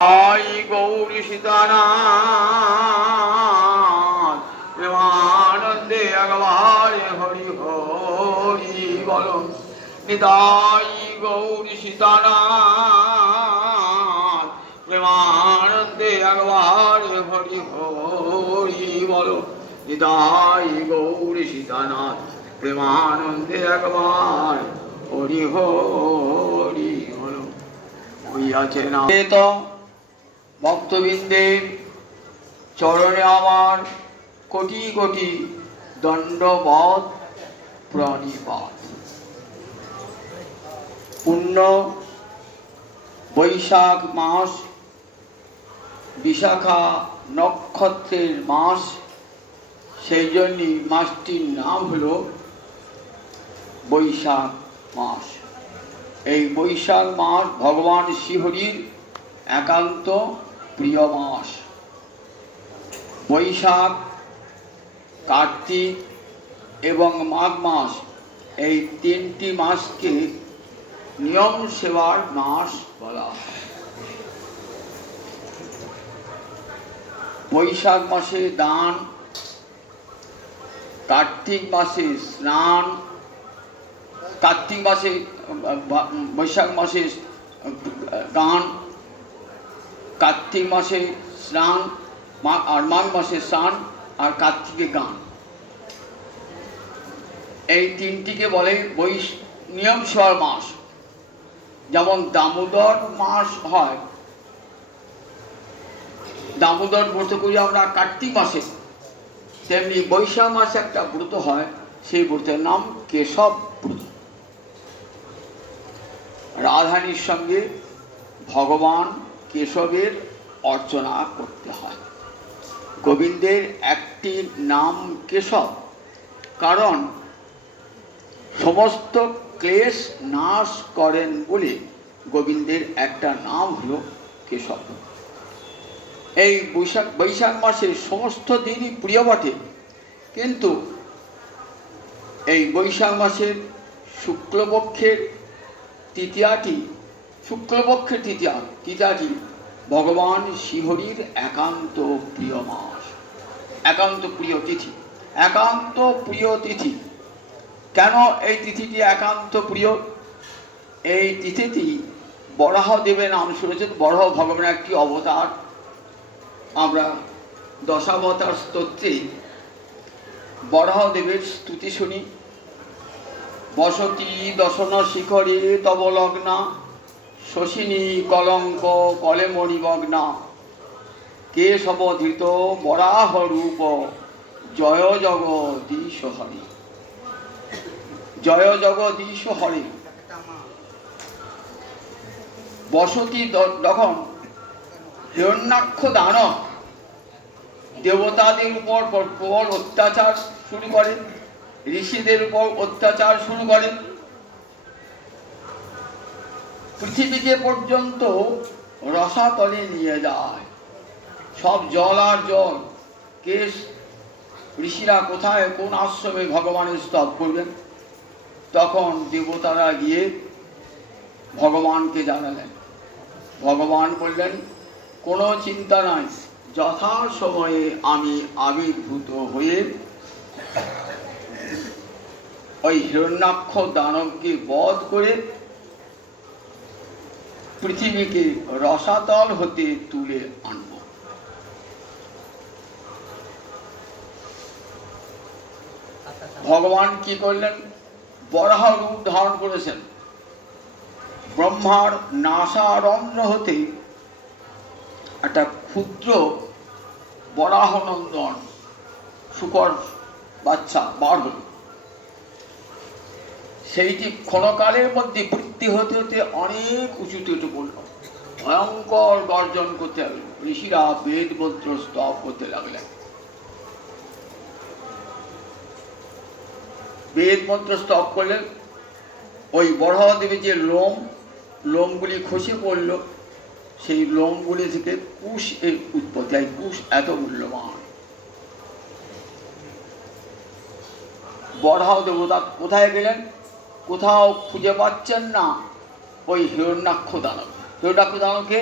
आई गौरी सीतानाथ प्रेमानंदे अगवारे हरि हरि बोलो निताई गौरी सीतानाथ प्रेमानंदे अगवारे हरि हरि बोलो निताई गौरी सीतानाथ प्रेमानंदे अगवारे हरि हरि बोलो হইয়াছে না ভক্তবৃন্দের চরণে আমার কোটি কোটি দণ্ডবৎ প্রণিপাত। পূর্ণ বৈশাখ মাস, বিশাখা নক্ষত্রের মাস, সেই জন্যই মাসটির নাম হল বৈশাখ মাস। এই বৈশাখ মাস ভগবান শ্রীহরির একান্ত প্রিয় মাস। বৈশাখ, কার্তিক এবং মাঘ মাস, এই তিনটি মাসকে নিয়ম সেবার মাস বলা হয়। বৈশাখ মাসে দান, কার্তিক মাসে স্নান, কার্তিক মাসে বৈশাখ মাসে গান, কার্তিক মাসে স্নান, আর মাঘ মাসে স্নান, আর কার্তিকে গান। এই তিনটিকে বলে নিয়ম সেবার মাস। যেমন দামোদর মাস হয়, দামোদর ব্রত করি আমরা কার্তিক মাসে, তেমনি বৈশাখ মাসে একটা ব্রত হয়, সেই ব্রতের নাম কেশব ব্রত। রাধারানীর সঙ্গে ভগবান কেশবের অর্চনা করতে হয়। গোবিন্দের একটি নাম কেশব, কারণ সমস্ত ক্লেশ নাশ করেন বলে গোবিন্দের একটা নাম হল কেশব। এই বৈশাখ মাসের সমস্ত দিনই প্রিয় বটে, কিন্তু এই বৈশাখ মাসের শুক্লপক্ষের তৃতীয়াটি, তৃতীয়াটি ভগবান শ্রীহরির একান্ত প্রিয় মাস, একান্ত প্রিয় তিথি। একান্ত প্রিয় তিথি কেন এই তিথিটি একান্ত প্রিয়? এই তিথিটি বরাহদেবের নাম শুনেছেন। বরাহ ভগবানের একটি অবতার। আমরা দশাবতার স্তোত্রে বরাহদেবের স্তুতি শুনি। বসতি দশন শিখরে তব লগ্না, শশিনী কলঙ্ক কলে মণিমগ্না, কেশবধৃত বরাহ রূপ জয় জগদীশ হরে। জয় জগদীশ হরে। বসতি যখন হিরণ্যাক্ষ দানব দেবতাদের উপর প্রবল অত্যাচার শুরু করে, ঋষিদের উপর অত্যাচার শুরু করে, পৃথিবীকে পর্যন্ত রসাতলে নিয়ে যায়। সব জল আর জল। কেশ ঋষিরা কোথায় কোন আশ্রমে ভগবানের স্তব করবেন? তখন দেবতারা গিয়ে ভগবানকে জানালেন। ভগবান বললেন, কোনো চিন্তা নাই, যথা সময়ে আমি আবির্ভূত হয়ে ওই হিরণ্যাক্ষ দানবকে বধ করে পৃথিবীকে রসাতল হতে তুলে আনব। ভগবান কি করলেন? বরাহ রূপ ধারণ করেছেন। ব্রহ্মার নাসারন্ধ্র হতে একটা ক্ষুদ্র বরাহনন্দন শুকর বাচ্চা বার হল। সেইটি ক্ষণকালের মধ্যে বৃদ্ধি হতে হতে অনেক উঁচুতে উঠে পড়ল। ভয়ঙ্কর গর্জন করতে লাগলো। ঋষিরা বেদ মন্ত্র স্তব করতে লাগলেন। বেদ মন্ত্র স্তব করলেন। ওই বরাহদেবের যে লোমগুলি খসে পড়ল, সেই লোমগুলি থেকে কুশ এর উৎপত্তি। এই কুশ এত মূল্যবান। বরাহ দেবতা কোথায় গেলেন? কোথাও খুঁজে পাচ্ছেন না ওই হিরণ্যাক্ষ দানব। হিরণ্যাক্ষ দানবকে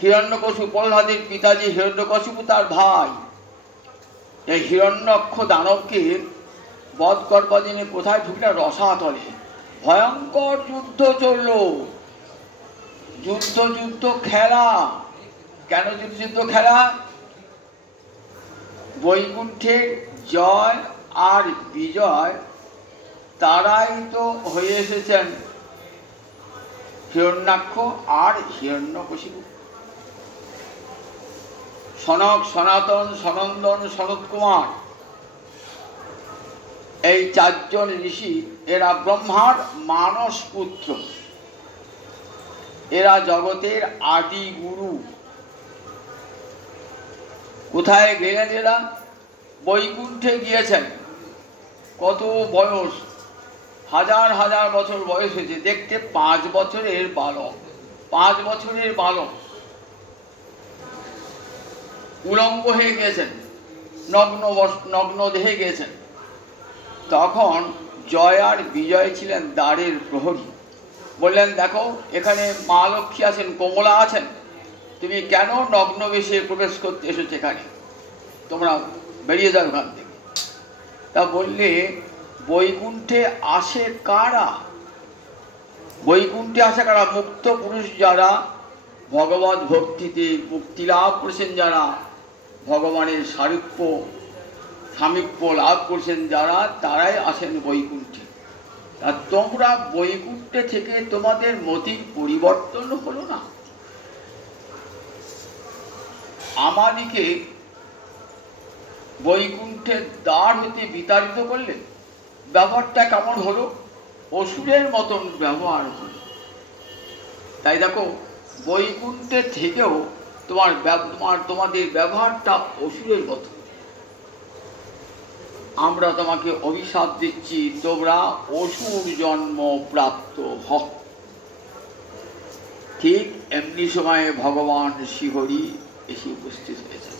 হিরণ্যকশিপু প্রহ্লাদের পিতা যে হিরণ্যকশিপু তার ভাই। এই হিরণ্যক্ষ দানবকে বধ করবার দিনে কোথায় ঢুকলে? রসাতলে। ভয়ঙ্কর যুদ্ধ চলল, যুদ্ধ খেলা। কেন যুদ্ধ খেলা? বৈকুণ্ঠের জয় আর বিজয় তারাই তো হয়ে এসেছেন, হিরণ্যাক্ষ আর হিরণ্যকশিপু। সনক, সনাতন, সনন্দন, সনত কুমার, এই চারজন ঋষি, এরা ব্রহ্মার মানস পুত্র, এরা জগতের আদি গুরু। কোথায় গেলেন এরা? বৈকুণ্ঠে গিয়েছেন। কত বয়স, হাজার হাজার বছর বয়স হয়েছে। দেখতে 5 বছরের বালক, 5 বছরের বালক উলঙ্গ হয়ে গিয়েছেন, নগ্ন দেহে গিয়েছেন। তখন জয় আর বিজয় ছিলেন দ্বারের প্রহরী। বললেন, দেখো এখানে মা লক্ষ্মী আছেন, কমলা আছেন, তুমি কেন নগ্ন বেশে প্রবেশ করতে এসেছো এখানে? তোমরা বেরিয়ে যাও ওখান থেকে। তা বললে, বৈকুণ্ঠে আসে কারা? বৈকুণ্ঠে আসে কারা? মুক্ত পুরুষ যারা ভগবত ভক্তিতে মুক্তি লাভ করেছেন, যারা ভগবানের সামীপ্য লাভ করছেন যারা, তারাই আসেন বৈকুণ্ঠে। তা তোমরা বৈকুণ্ঠে থেকে তোমাদের মতির পরিবর্তন হলো না? আমাদিকে বৈকুণ্ঠের দ্বার হতে বিতাড়িত করলে। ব্যবহারটা কেমন হলো? অসুরের মতন ব্যবহার হলো। তাই দেখো, বৈকুণ্ঠের থেকেও তোমাদের ব্যবহারটা অসুরের মতো। আমরা তোমাকে অভিশাপ দিচ্ছি, তোমরা অসুর জন্ম প্রাপ্ত হও। ঠিক এমনি সময়ে ভগবান শ্রীহরি এসে উপস্থিত হয়েছে।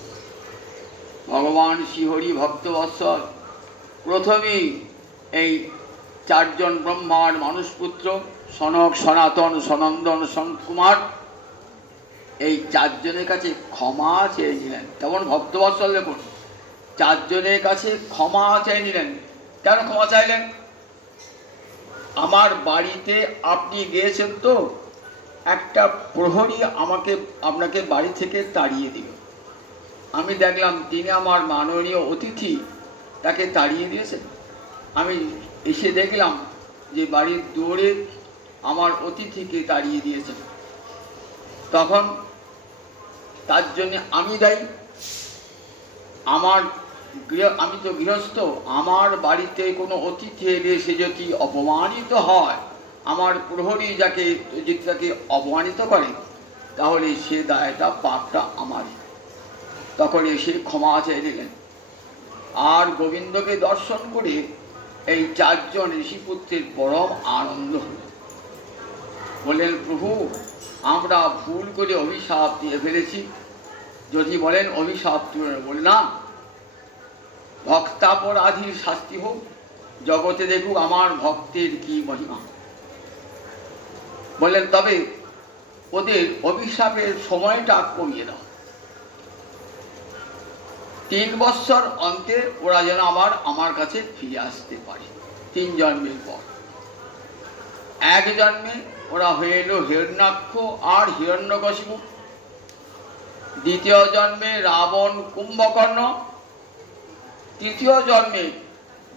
ভগবান শ্রীহরি ভক্তবৎসল প্রথমেই এই চারজন ব্রহ্মার মানুষপুত্র সনক, সনাতন, সনন্দন, সনত কুমার, এই চারজনের কাছে ক্ষমা চেয়ে নিলেন। তেমন ভক্তবৎসল দেখুন, চারজনের কাছে ক্ষমা চেয়ে নিলেন। কেন ক্ষমা চাইলেন? আমার বাড়িতে আপনি গিয়েছেন তো, একটা প্রহরী আপনাকে বাড়ি থেকে তাড়িয়ে দিল। আমি দেখলাম তিনি আমার মাননীয় অতিথি, তাকে তাড়িয়ে দিয়েছেন। আমি এসে দেখলাম যে বাড়ির দুয়ারে আমার অতিথিকে তাড়িয়ে দিয়েছেন। তখন তার জন্য আমি দায়ী। আমি তো গৃহস্থ, আমার বাড়িতে কোনো অতিথি এলে সে যদি অপমানিত হয়, আমার প্রহরী তাকে অপমানিত করে, তাহলে সে দায়টা, পাপটা আমারই। তখন এসে ক্ষমা চেয়ে নিলেন। আর গোবিন্দকে দর্শন করে এই চারজন ঋষিপুত্রের পরম আনন্দ হল। বললেন, প্রভু আমরা ভুল করে অভিশাপ দিয়ে ফেলেছি, যদি বলেন অভিশাপ তুলে। বলে না, ভক্তাপরাধীর শাস্তি হোক, জগতে দেখুক আমার ভক্তের কি মহিমা। বললেন, তবে ওদের অভিশাপের সময়টা কমিয়ে দাও। 3 বৎসর অন্তে ওরা যেন আবার আমার কাছে ফিরে আসতে পারে। 3 জন্মের পর। 1 জন্মে ওরা হয়ে এলো হিরণ্যাক্ষ আর হিরণ্যকশিপু। 2য় জন্মে রাবণ, কুম্ভকর্ণ। 3য় জন্মে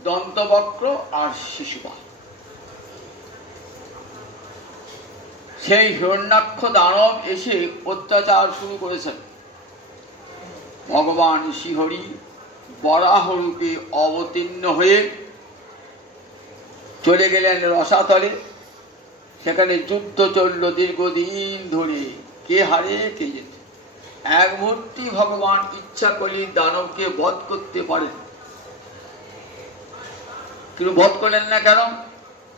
দন্তবক্র আর শিশুপাল। সেই হিরণ্যাক্ষ দানব এসে অত্যাচার শুরু করেছেন। ভগবান শ্রীহরি বরাহরূপে অবতীর্ণ হয়ে চলে গেলেন রসাতলে। সেখানে যুদ্ধ চলল দীর্ঘদিন ধরে, কে হারে কে যেত। এক মুহূর্তে ভগবান ইচ্ছা করলে দানবকে বধ করতে পারেন, কিন্তু বধ করলেন না। কেন?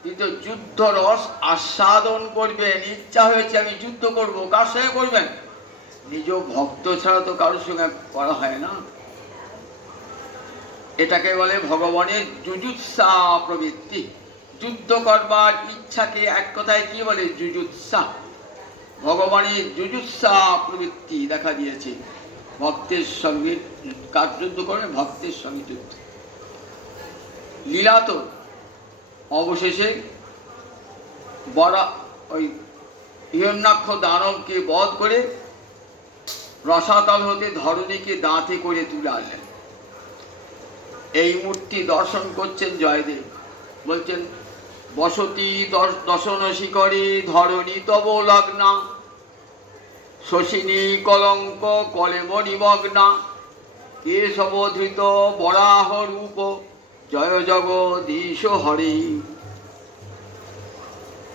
কিন্তু যুদ্ধ রস আস্বাদন করবেন, ইচ্ছা হয়েছে আমি যুদ্ধ করব। কার সঙ্গে করবেন? নিজ ভক্ত ছাড়া তো কারোর সঙ্গে করা হয় না। এটাকে বলে ভগবানের যুজুৎসা প্রবৃত্তি। যুদ্ধ করবার ইচ্ছাকে এক কথায় কি বলে? যুজুৎসা। ভগবানের যুজুৎসা প্রবৃত্তি দেখা দিয়েছে। ভক্তের সঙ্গে কার যুদ্ধ করে? ভক্তের সঙ্গে যুদ্ধ। লীলা তো অবশেষে ওই হিরণ্যাক্ষ দানবকে বধ করে রসাতল হতে ধরণীকে দাঁতে করে তুলে আনলেন। এই মূর্তি দর্শন করছেন জয়দেব, বলছেন বসতি দর্শন শিখরে ধরণী তব লগ্না, শশিনী কলঙ্ক কলেম নিমগ্না, কেশবধৃত বরাহ রূপ জয় জগদীশ হরে।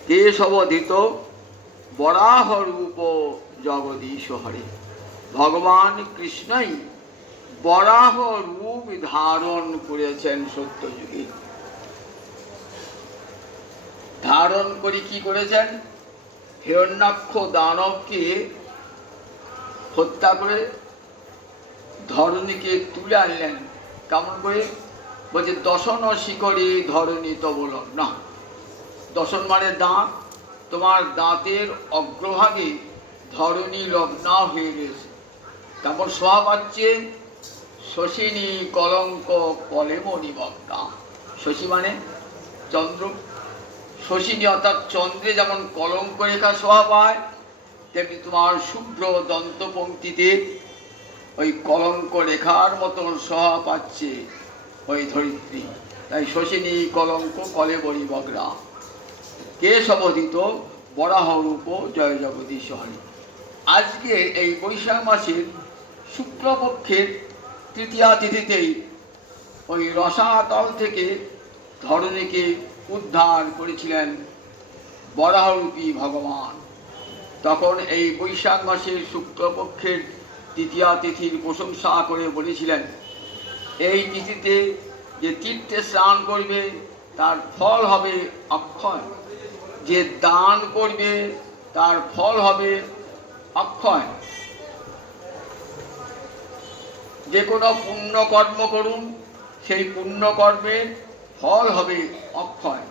কেশবধৃত বরাহ রূপ জগদীশ হরে। ভগবান কৃষ্ণই বরাহ রূপ ধারণ করেছেন সত্যযুগে। ধারণ করে কি করেছেন? হিরণ্যাক্ষ দানবকে হত্যা করে ধরণীকে তুলে আনলেন। কেমন করে? বলছে দশন শিখরে ধরণী তব লগ্না। দশন মানে দাঁত, তোমার দাঁতের অগ্রভাগে ধরণী লগ্না হয়ে গেছে। তারপর শোভা পাচ্ছে শশিনী কলঙ্ক কলেম নিমগ্না। শশী মানে চন্দ্র, শশিনী অর্থাৎ চন্দ্রে যেমন কলঙ্ক রেখা শোভা পায়, তেমনি তোমার শুভ্র দন্তপঙ্ক্তিতে ওই কলঙ্ক রেখার মতন শোভা পাচ্ছে ওই ধরিত্রী। তাই শশিনী কলঙ্ক কলেম নিমগ্না, কেশবধৃত বরাহ রূপ জয় জগদীশ হরে। আজকে এই বৈশাখ মাসের শুক্লপক্ষের তৃতীয়া তিথিতেই ওই রসাতল থেকে ধরণীকে উদ্ধার করেছিলেন বরাহরূপী ভগবান। তখন এই বৈশাখ মাসের শুক্লপক্ষের তৃতীয়া তিথির প্রশংসা করে বলেছিলেন, এই তিথিতে যে তীর্থে স্নান করবে তার ফল হবে অক্ষয়, যে দান করবে তার ফল হবে অক্ষয়। যে কোনো পুণ্যকর্ম করুন, সেই পুণ্যকর্মের ফল হবে অক্ষয়।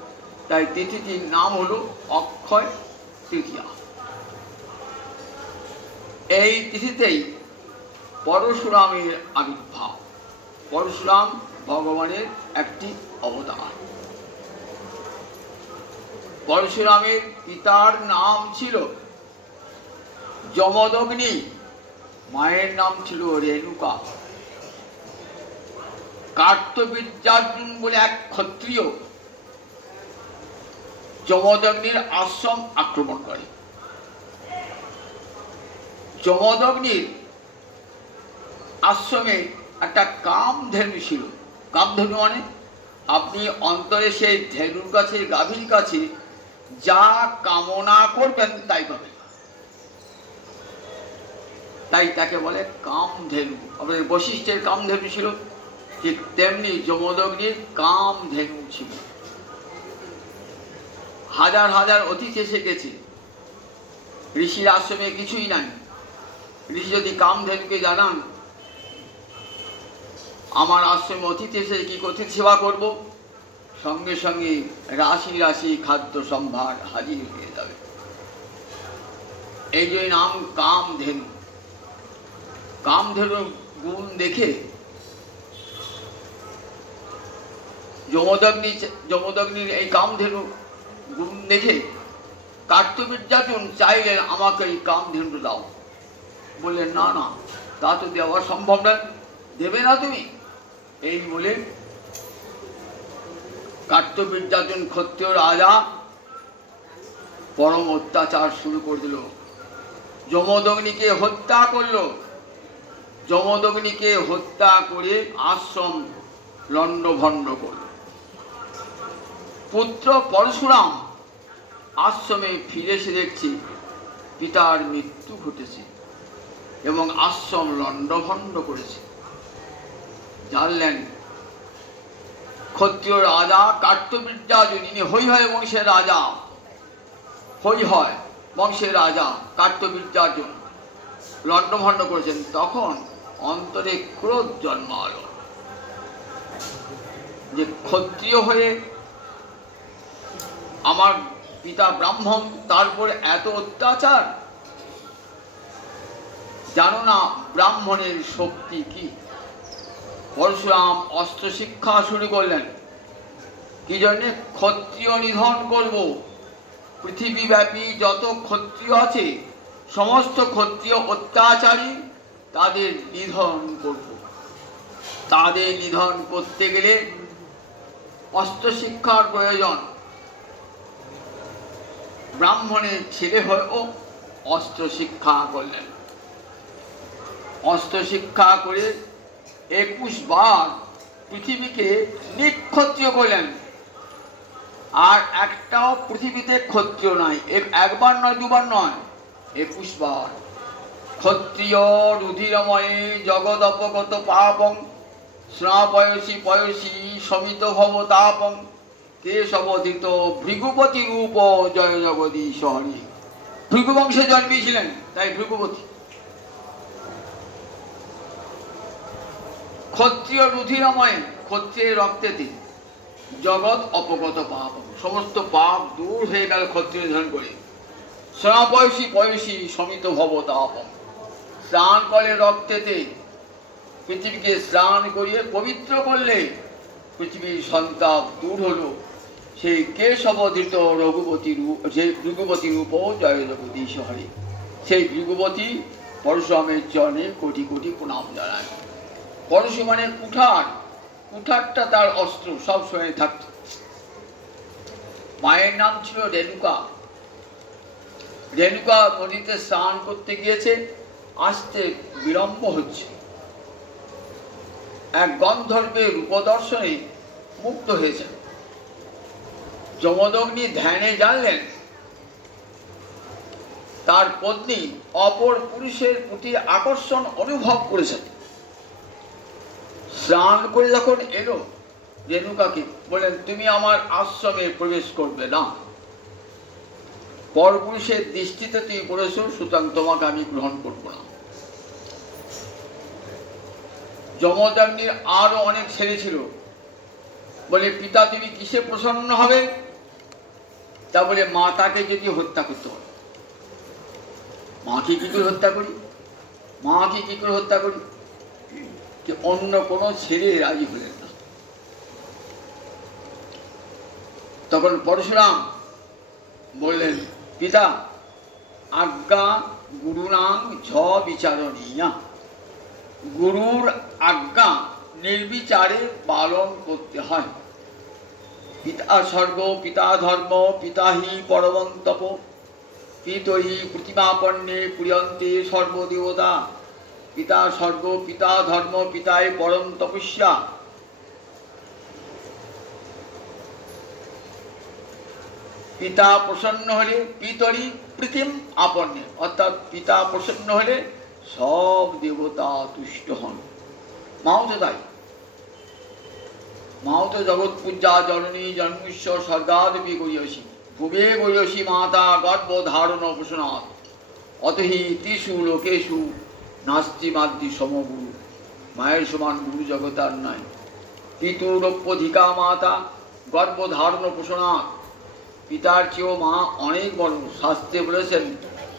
তাই তিথিটির নাম হল অক্ষয় তৃতীয়া। এই তিথিতেই পরশুরামের আবির্ভাব। পরশুরাম ভগবানের একটি অবতার। পরশুরামের পিতার নাম ছিল যমদগ্নি, মায়ের নাম ছিল রেণুকা। কার্তবীর্যার্জুন বলে এক ক্ষত্রিয় যমদগ্নির আশ্রম আক্রমণ করে। যমদগ্নির আশ্রমে একটা কামধেনু ছিল। কামধেনু মানে আপনি অন্তরে সেই ধেনুর কাছে, গাভীর কাছে যা কামনা করবেন তাই পাবেন, তাই তাকে বলে কামধেনু। আমাদের বশিষ্ঠের কামধেনু ছিল, ঠিক তেমনি যমদগ্নির কামধেনু ছিল। হাজার হাজার অতিথি এসে গেছে, ঋষির আশ্রমে কিছুই নাই। ঋষি যদি কামধেনুকে জানান আমার আশ্রমে অতিথি এসে কি অতিথি সেবা করব, সঙ্গে সঙ্গে রাশি রাশি খাদ্য সম্ভার হাজির হয়ে যাবে। এই যে নাম কামধেনু। কামধেনুর গুণ দেখে যমদগ্নির এই কামধেনু গুণ দেখে কার্তবীর্যার্জুন চাইলেন আমাকে এই কামধেনু দাও। বললেন না না, তা তো দেওয়া সম্ভব নয়, দেবে না তুমি। এই বলে কার্তবীর্যার্জুন ক্ষত্রিয় রাজা পরম অত্যাচার শুরু করে দিল। যমদগ্নিকে হত্যা করল। যমদগ্নিকে হত্যা করে আশ্রম লণ্ডভণ্ড করল। পুত্র পরশুরাম আশ্রমে ফিরে এসে দেখছি পিতার মৃত্যু ঘটেছে এবং আশ্রম লণ্ডভণ্ড করেছে। জানলেন ক্ষত্রিয় রাজা কার্তবীর্যার্জুন, ইনি হৈহয় বংশের রাজা। হৈহয় বংশের রাজা কার্তবীর্যার্জুন লণ্ডভণ্ড করেছেন। তখন অন্তরে ক্রোধ জন্মালো যে ক্ষত্রিয় হয়ে আমার পিতা ব্রাহ্মণ, তারপর এত অত্যাচার, জানো না ব্রাহ্মণের শক্তি কি? পরশুরাম অস্ত্র শিক্ষা শুরু করলেন। কি জন্যে? ক্ষত্রিয় নিধন করব। পৃথিবীব্যাপী যত ক্ষত্রিয় আছে সমস্ত ক্ষত্রিয় অত্যাচারী, তাদের নিধন করব। তাদের নিধন করতে গেলে অস্ত্র শিক্ষার প্রয়োজন। ব্রাহ্মণের ছেলে হয়েও অস্ত্র শিক্ষা করলেন। অস্ত্র শিক্ষা করে 21 বার পৃথিবীকে নিক্ষত্রিয় করলেন। আর একটাও পৃথিবীতে ক্ষত্রিয় নাই, একবার নয় দুবার নয়, 21 বার। ক্ষত্রিয় রুধিরময়ে জগৎ অপগত পাপং স্নাপয়সী পয়সী সমিত ভব তাপং কেশবধিত ভৃগুপতি রূপ জয় জগদীশ হরি। ভৃগু বংশে জন্মিয়েছিলেন, তাই ভৃগুপতি। ক্ষত্রিয় রুধিরময়ে, ক্ষত্রিয়ের রক্তেতে জগৎ অপগত পাপ, সমস্ত পাপ দূর হয়ে গেল ক্ষত্রিয় ধ্যান করে। স্নাপয়সী পয়সী সমিত ভব তাপং, স্নান করে রক্তেতে পৃথিবীকে স্নান করিয়ে পবিত্র করলে পৃথিবীর সন্তাপ দূর হলো। সেই কেশবধৃত রঘুপতি রূপ, সেই ভৃগুপতি রূপ জয় জগদীশ হরি। সেই ভৃগুপতি পরশুরামের চরণে কোটি কোটি প্রণাম জানায়। পরশু মানে কুঠার, কুঠারটা তার অস্ত্র, সব সময় থাকত। মায়ের নাম ছিল রেণুকা। রেণুকা নদীতে স্নান করতে গিয়েছে, আসতে বিলম্ব হচ্ছে। এক গন্ধর্বের রূপদর্শনে মুগ্ধ হয়েছেন। যমদগ্নি ধ্যানে জানলেন তার পত্নী অপর পুরুষের প্রতি আকর্ষণ অনুভব করেছেন। স্নান করে যখন এলো, রেণুকাকে বললেন, তুমি আমার আশ্রমে প্রবেশ করবে না। পরপুরুষের দৃষ্টিতে তুমি পড়েছো, সুতরাং তোমাকে আমি গ্রহণ করব না। যমদগ্নির আরো অনেক ছেলে ছিল, বলে, পিতা তুমি কিসে প্রসন্ন হবে? তা বলে, মাতাকে যদি হত্যা করতে হবে। মাকে কি করে হত্যা করি? মাকে কি করে হত্যা করি? অন্য কোনো ছেলে রাজি হলেন না। তখন পরশুরাম বললেন, পিতা আজ্ঞা গুরুনাং ঝ বিচারণীয়া। গুরুর আজ্ঞা নির্বিচারে পালন করতে হয়। পিতা স্বর্গ পিতা ধর্ম পিতা হি পরমং তপ পিতহি প্রতিমাপন্নে পুরন্তে সর্বদেবতা। পিতা স্বর্গ পিতা ধর্ম পিতায় পরম তপস্যা। পিতা প্রসন্ন হলে পিতরি প্রীতিম আপন্নে, অর্থাৎ পিতা প্রসন্ন হলে সব দেবতা তুষ্ট হন। মাও তো তাই। মাও তো জগৎ পূজা জননী জন্মস্ব স্বর্গাদপি গরিয়সী ভুবে গরিয়সী মাতা গর্ভ ধারণ পোষণাৎ অতহি তিসু লোকেশু নাস্তি মাদ্রি সমগুরু। মায়ের সমান গুরু জগতার নাই। পিতুরপ্যধিকা মাতা গর্ভ ধারণ পোষণাৎ। পিতার চেয়েও মা অনেক বড়। শাস্ত্রে বলেছেন,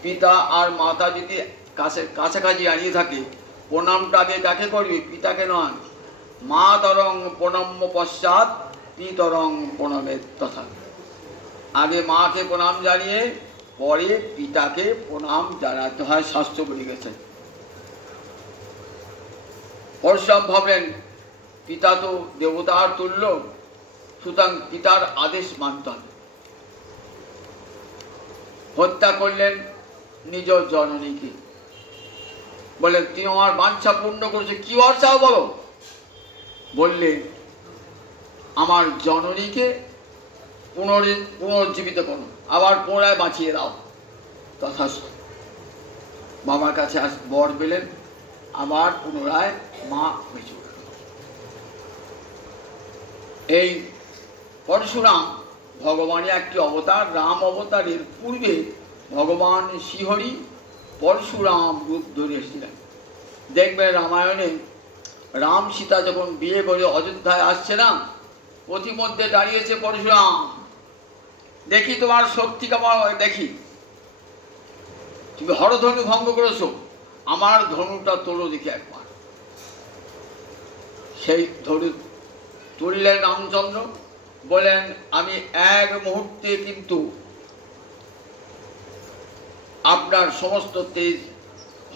পিতা আর মাতা যদি কাছাকাছি আনিয়ে থাকে, প্রণামটা আগে কাকে করবে? পিতাকে নয়। মা তরং প্রণম্য পশ্চাৎ পিতরং প্রণমের তথা। আগে মাকে প্রণাম জানিয়ে পরে পিতাকে প্রণাম জানাতে হয়, শাস্ত্র বলে গেছে। পরশুরাম ভাবলেন, পিতা তো দেবতার তুল্য, সুতরাং পিতার আদেশ মানতে হবে। হত্যা করলেন নিজ জননীকে। বললেন, তুমি আমার বাঞ্ছা পূর্ণ করেছো, কি বর চাও বলো? বললে, আমার জননীকে পুনর্জীবিত করো, আবার পুনরায় বাঁচিয়ে দাও। তথাস্তু। বাবার কাছে বর পেলেন, আবার পুনরায় মা বেঁচে উঠল। এই পরশুরাম ভগবানের একটি অবতার। রাম অবতারের পূর্বে ভগবান শ্রীহরি পরশুরাম রূপ ধরে এসেছিলেন। দেখবেন রামায়ণে রাম সীতা যখন বিয়ে করে অযোধ্যায় আসছে না, পথিমধ্যে দাঁড়িয়েছে পরশুরাম। দেখি তোমার শক্তি কেমন, দেখি। তুমি হরধনু ভঙ্গ করেছো, আমার ধনুটা তোলো দেখি একবার। সেই ধনু তুললেন রামচন্দ্র, বলেন আমি এক মুহূর্তে কিন্তু আপনার সমস্ত তেজ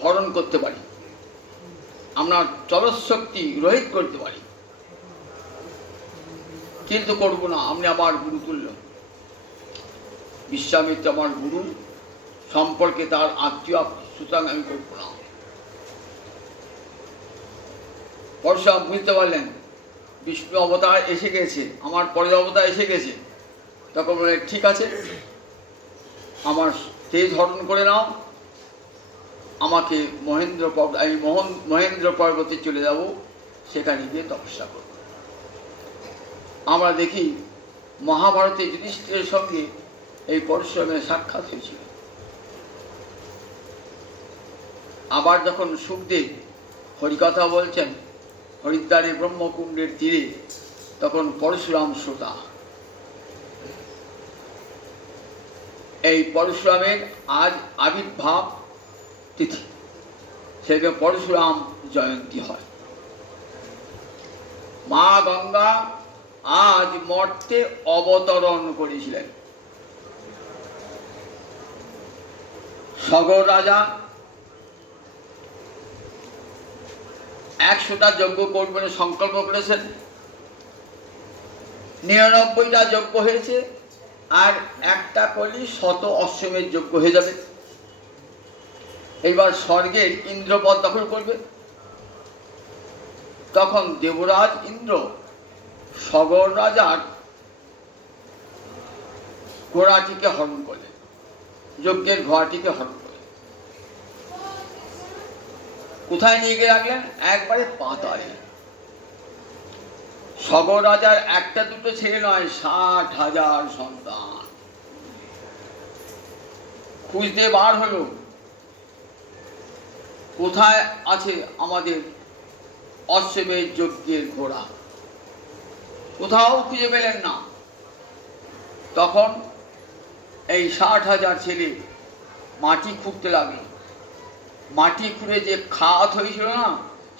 হরণ করতে পারি, আপনার চলশক্তি রহিত করতে পারি, কিন্তু করব না। আপনি আমার গুরু তুল্য, বিশ্বামিত্র আমার গুরু, সম্পর্কে তার আত্মীয়, সুতরাং আমি করব না। পরশুরাম বুঝতে পারলেন বিষ্ণু অবতার এসে গেছে, আমার পরের অবতার এসে গেছে। তখন বলে ঠিক আছে, আমার তেজ হরণ করে নাও, আমাকে মহেন্দ্র পর্বত, আমি মহেন্দ্র পর্বতে চলে যাব, সেখানে গিয়ে তপস্যা করব। আমরা দেখি মহাভারতে যুধিষ্ঠিরের সঙ্গে এই পরশুরামের সাক্ষাৎ হয়েছিল। আবার যখন সুখদেব হরিকথা বলছেন হরিদ্বারে ব্রহ্মকুণ্ডের তীরে, তখন পরশুরাম শ্রোতা। এই পরশুরামের আজ আবির্ভাব তিথি, সেখানে পরশুরাম জয়ন্তী হয়। মা গঙ্গা আজ মর্তে অবতরণ করেছিলেন। সগর রাজা 100টা যজ্ঞ করবেন সংকল্প করেছেন, 99টা যজ্ঞ হয়েছে, আর একটা করলে 100 অশ্বমেধ যজ্ঞ হয়ে যাবে। এইবার স্বর্গের ইন্দ্রপদ দখল করবে। তখন দেবরাজ ইন্দ্র সগর রাজার ঘোড়াটিকে হরণ করলেন, যজ্ঞের ঘোড়াটিকে হরণ করলেন। কোথায় নিয়ে গিয়ে রাখলেন? একবারে পাতালে। সগর রাজার একটা দুটো ছেলে নয়, 60,000 সন্তান। খুঁজতে বার হলো কোথায় আছে আমাদের অশ্বমেধ যজ্ঞের ঘোড়া, কোথাও খুঁজে পেলেন না। তখন এই 60,000 ছেলে মাটি খুঁড়তে লাগলো। মাটি খুঁড়ে যে খাত হয়েছিল না,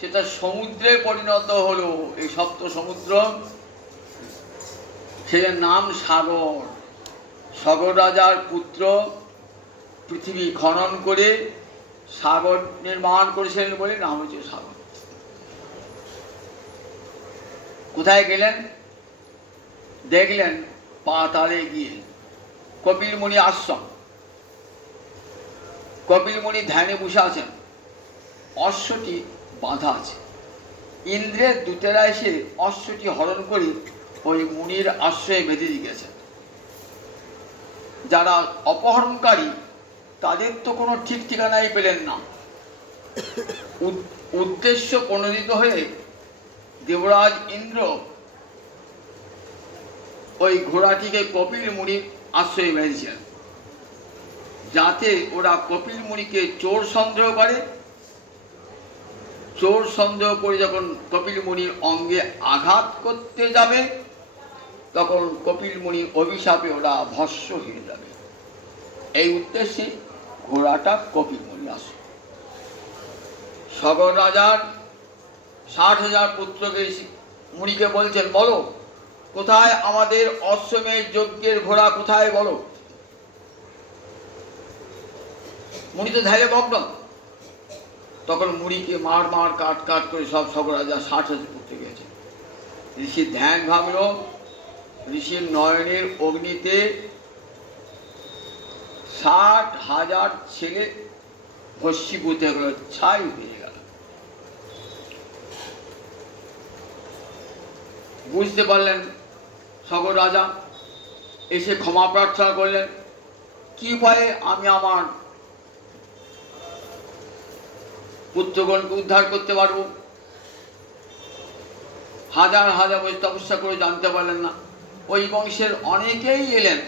সেটা সমুদ্রে পরিণত হলো। এই সপ্ত সমুদ্র, সেটার নাম সাগর। সগর রাজার পুত্র পৃথিবী খনন করে সাগর নির্মাণ করেছিলেন বলে নাম হচ্ছে সাগর। কোথায় গেলেন? দেখলেন পাতালে গিয়ে কপিল মুনি আশ্রম। কপিল মুনি ধ্যানে বসে আছেন, অশ্বটি বাঁধা আছে। ইন্দ্রের দূতেরা এসে অশ্বটি হরণ করে ওই মুনির আশ্রয়ে বেঁধে দিয়ে গেছে। যারা অপহরণকারী তাদের তো কোনো ঠিক ঠিকানাই পেলেন না। উদ্দেশ্য প্রণোদিত হয়ে দেবরাজ ইন্দ্র ওই ঘোড়াটিকে কপিল মুনির আশ্রয়ে বেঁধেছিলেন, যাতে ওরা কপিল মুনিকে চোর সন্দেহ করে। চোর সন্দেহ করে যখন কপিল মুনির অঙ্গে আঘাত করতে যাবে, তখন কপিল মুনির অভিশাপে ওরা ভস্ম হয়ে যাবে। এই উদ্দেশ্যে ঘোড়াটা কপিল মুনি আসে। সগর রাজার 60,000 পুত্রকে মুনিকে বলছেন, বলো কোথায় আমাদের অশ্বমেধ যজ্ঞের ঘোড়া, কোথায় বলো। মুনি তো ধ্যানে মগ্ন। তখন মুনিকে মার মার কাট কাট করে সব সগর রাজা 60,000 পুত্র গেছে। ঋষির ধ্যান ভাঙল, ঋষির নয়নের অগ্নিতে 60,000 ছেলে ভস্মীভূত হয়ে গেল, ছাই হয়ে গেল। বুঝতে পারলেন সগর রাজা, এসে ক্ষমা প্রার্থনা করলেন, কি উপায়ে আমি আমার পুত্রগণকে উদ্ধার করতে পারবো। হাজার হাজার বছর তপস্যা করে জানতে পারলেন না। ওই বংশের অনেকেই এলেন,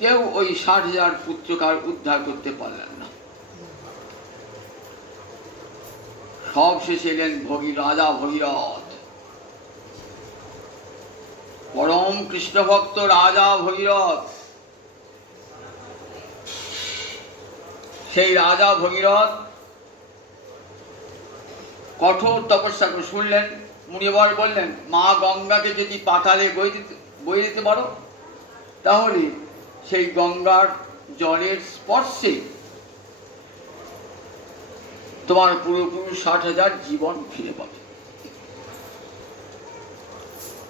কেউ ওই 60,000 পুত্রকার উদ্ধার করতে পারলেন না। সব শেষে এলেন রাজা ভগীরথ, পরম কৃষ্ণ ভক্ত রাজা ভগীরথ। সেই রাজা ভগীরথ কঠোর তপস্যা করে শুনলেন। মুনিবর বললেন, মা গঙ্গাকে যদি পাতালে বয়ে দিতে পারো, তাহলে সেই গঙ্গার জলের স্পর্শে তোমার পুরোপুরি 60,000 জীবন ফিরে পাবে।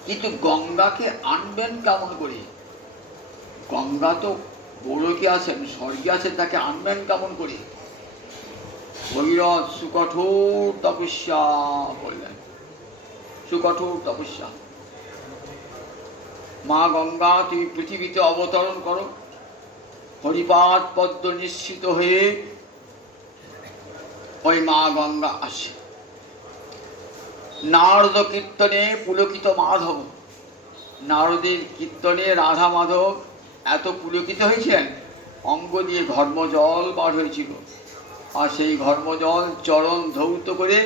কিন্তু গঙ্গাকে আনবেন কেমন করে? গঙ্গা তো গোলকে আছেন, স্বর্গে আছেন, তাকে আনবেন কেমন করে? ভগীরথ সুকঠোর তপস্যা করলেন, সুকঠোর তপস্যা। মা গঙ্গা, তুমি পৃথিবীতে অবতরণ করো। হরিপাদ পদ্ম নিশ্চিত হয়ে ওই মা গঙ্গা আসে। নারদ কীর্তনে পুলকিত মাধব, নারদের কীর্তনে রাধা মাধব এত পুলকিত হয়েছিলেন, অঙ্গ দিয়ে ঘর্মজল বার হয়েছিল, আর সেই ঘর্মজল চরণ ধৌত করে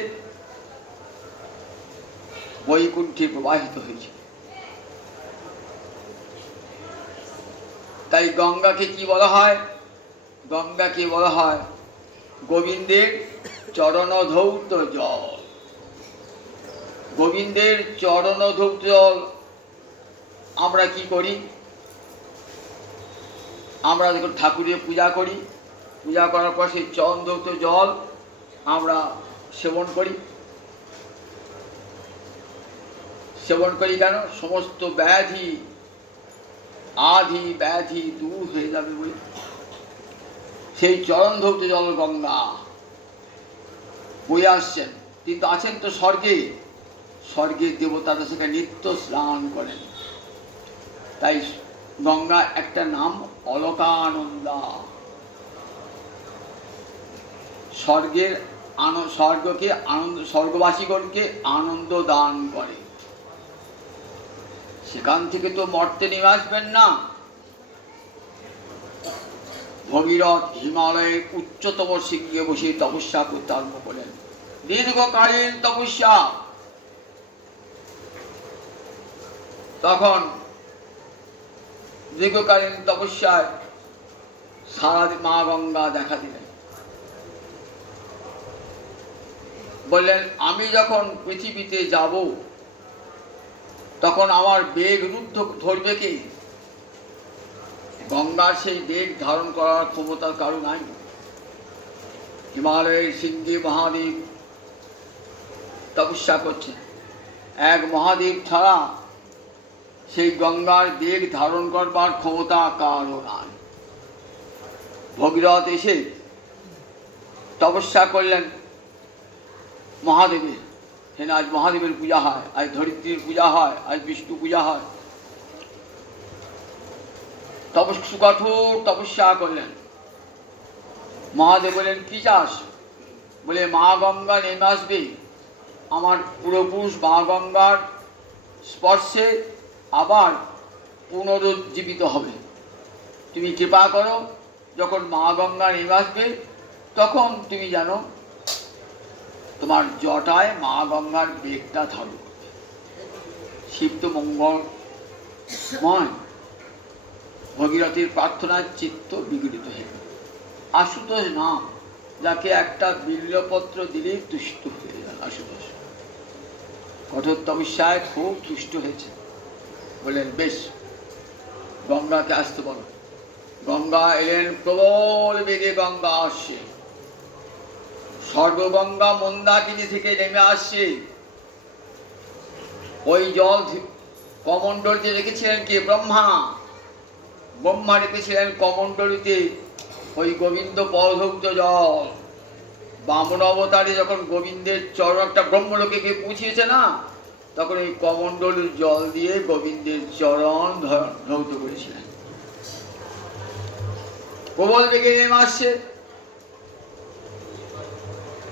বৈকুণ্ঠে প্রবাহিত হয়েছিল। তাই গঙ্গাকে কি বলা হয়? গঙ্গাকে বলা হয় গোবিন্দের চরণধৌত জল। গোবিন্দের চরণধৌত জল আমরা কি করি? আমরা যখন ঠাকুরের পূজা করি, পূজা করার পর সেই চরণধৌত জল আমরা সেবন করি। সেবন করি কেন? সমস্ত ব্যাধি, আধি ব্যাধি দূর হয়ে যাবে বলে। সেই চরণধৌত জল গঙ্গা বয়ে আসছেন। কিন্তু আছেন তো স্বর্গে, স্বর্গের দেবতারা সেখানে নিত্য স্নান করেন। তাই গঙ্গা একটা নাম অলকানন্দা। স্বর্গের স্বর্গকে আনন্দ, স্বর্গবাসীগণকে আনন্দ দান করে। সেখান থেকে তো মর্তে নেমে আসবেন না। ভগীরথ হিমালয়ের উচ্চতম শৃঙ্গে বসে তপস্যা করতে আরম্ভ করেন। দীর্ঘকালীন তপস্যা। তখন দীর্ঘকালীন তপস্যায় সারা মা গঙ্গা দেখা দিলেন। বললেন, আমি যখন পৃথিবীতে যাব তখন আমার বেগ রূপ ধরবে কে? গঙ্গার সেই বেগ ধারণ করার ক্ষমতার কারো নাই। হিমালয়ের সিংহে মহাদেব তপস্যা করছে। এক মহাদেব ছাড়া সেই গঙ্গার বেগ ধারণ করবার ক্ষমতা কারো নাই। ভগীরথ এসে তপস্যা করলেন মহাদেবের। হেন আজ মহাদেবের পূজা হয়, আজ ধরিত্রীর পূজা হয়, আজ বিষ্ণু পূজা হয়। কঠোর তপস্যা করলেন। মহাদেব বললেন, কি চাস? বলে, মা গঙ্গা নেমে আসবে, আমার পূর্বপুরুষ মা গঙ্গার স্পর্শে আবার পুনরুজ্জীবিত হবে। তুমি কৃপা করো, যখন মা গঙ্গা নেমে আসবে তখন তুমি জানো তোমার জটায় মা গঙ্গার বেগটা ধরো। শিব তো মঙ্গলময়। ভগীরথীর প্রার্থনার চিত্ত বিগলিত হয়ে গেল। আশুতোষ নাম, যাকে একটা বিল্লপত্র দিলেই তুষ্ট হয়ে গেল। আশুতোষ কঠোর তপস্যায় খুব তুষ্ট হয়েছে। বললেন, বেশ, গঙ্গাকে আসতে বলো। গঙ্গা এলেন, প্রবল বেগে গঙ্গা আসছে। সর্বগঙ্গা মন্দাকিনী থেকে নেমে আসছে। ওই জল কমণ্ডলতে রেখেছিলেন কে? ব্রহ্মা। ব্রহ্মা রেখেছিলেন কমণ্ডলিতে ওই গোবিন্দ পরধৌত জল। বামন অবতারে যখন গোবিন্দের চরণ একটা ব্রহ্মলোকে গিয়ে পৌঁছিয়েছে না, তখন এই কমণ্ডলের জল দিয়ে গোবিন্দের চরণ ধৌত করেছিলেন। প্রবল বেগে নেমে আসছে।